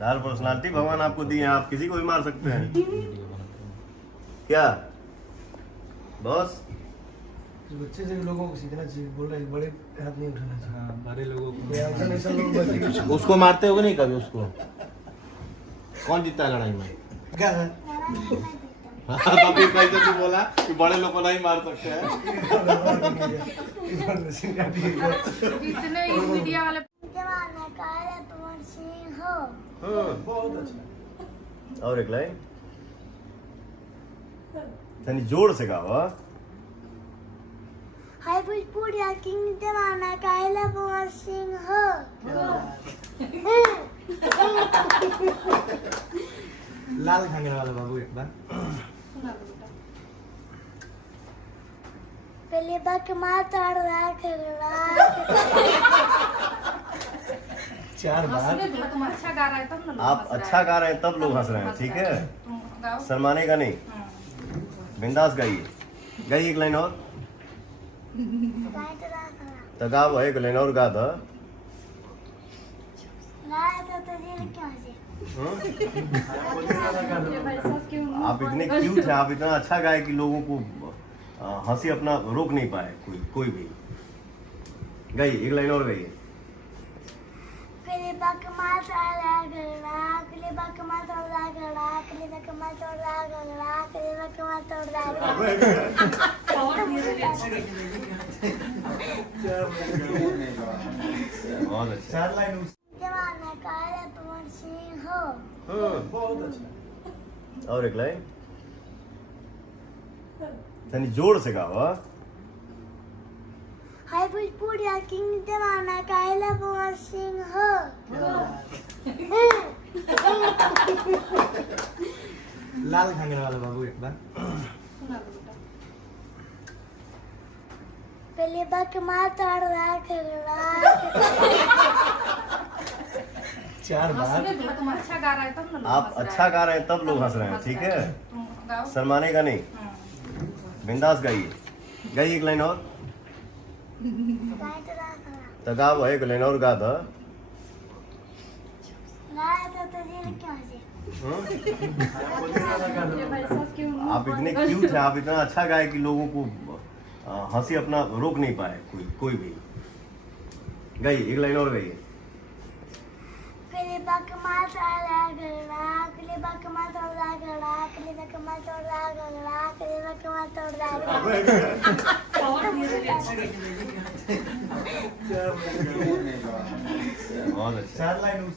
दाल personality भगवान आपको दी है, आप किसी को भी मार सकते हैं क्या बॉस? बच्चे से लोगों को सीखना चाहिए, बोल रहे हैं बड़े हाथ नहीं उठाना चाहिए। हाँ, बड़े लोगों को ऐसा लोग बच्चे उसको मारते होगे नहीं कभी? उसको कौन जीतता है लड़ाई में? क्या है? अभी कैसे तू बोला कि बड़े लोग को नहीं मार सकते हैं? जितने इस मीडिया वाले जमाना का है पवन सिंह हो। बहुत अच्छा। और एक लाइन यानी जोर से गाओ। हाय भोजपुरिया किंग जमाना का है पवन सिंह हो। लाल खाने वाला बाबू एक बार पहले बक माता रखला। चार बार हंसने दो, तुम अच्छा गा रहे हो तब ना लोग आप हंस रहे अच्छा गा रहे हैं तब लोग हंस रहे हैं, ठीक है? तुम गाओ। शर्माने का नहीं, बिंदास गाइए। गाइए एक लाइन और तो गाओ, एक लाइन और गा दो। ये भाई साहब क्यों मुंह आप इतने क्यूट हैं, आप इतना अच्छा गाए कि लोगों को हंसी अपना रोक नहीं पाए कोई भी। गाइए एक लाइन और गाइए। पहले बक माता रखला, पहले बक माता रखला, पहले बक माता रखला, पहले बक माता रखला। बहुत अच्छा। चार लाइन जमाना का है पवन सिंह हो। बहुत अच्छा। और एक लाइन यानी जोर से गाओ। हाय भोजपुरिया किंग जमाना का है पवन सिंह हो। लाल खाने वाला बाबू एक बार सुना दो बेटा। पहले बक माता रखला। चार बार हंसने दो, तुम अच्छा गा रहे हो तब ना लोग आप हंस रहे अच्छा हैं। गा रहे हैं तब लोग हंस रहे हैं, ठीक है? तुम गाओ। शर्माने का नहीं, बिंदास गाइए। गाइए एक लाइन और तो गाओ, एक लाइन और गा दो। ये भाई साहब क्यों मुंह आप इतने क्यूट हैं, आप इतना अच्छा गाए कि लोगों को हंसी अपना रोक नहीं पाए कोई भी। गाइए एक लाइन और गाइए। पहले बक माता रखला, पहले बक माता रखला, पहले बक माता रखला, पहले बक माता रखला। बहुत अच्छा। चार लाइन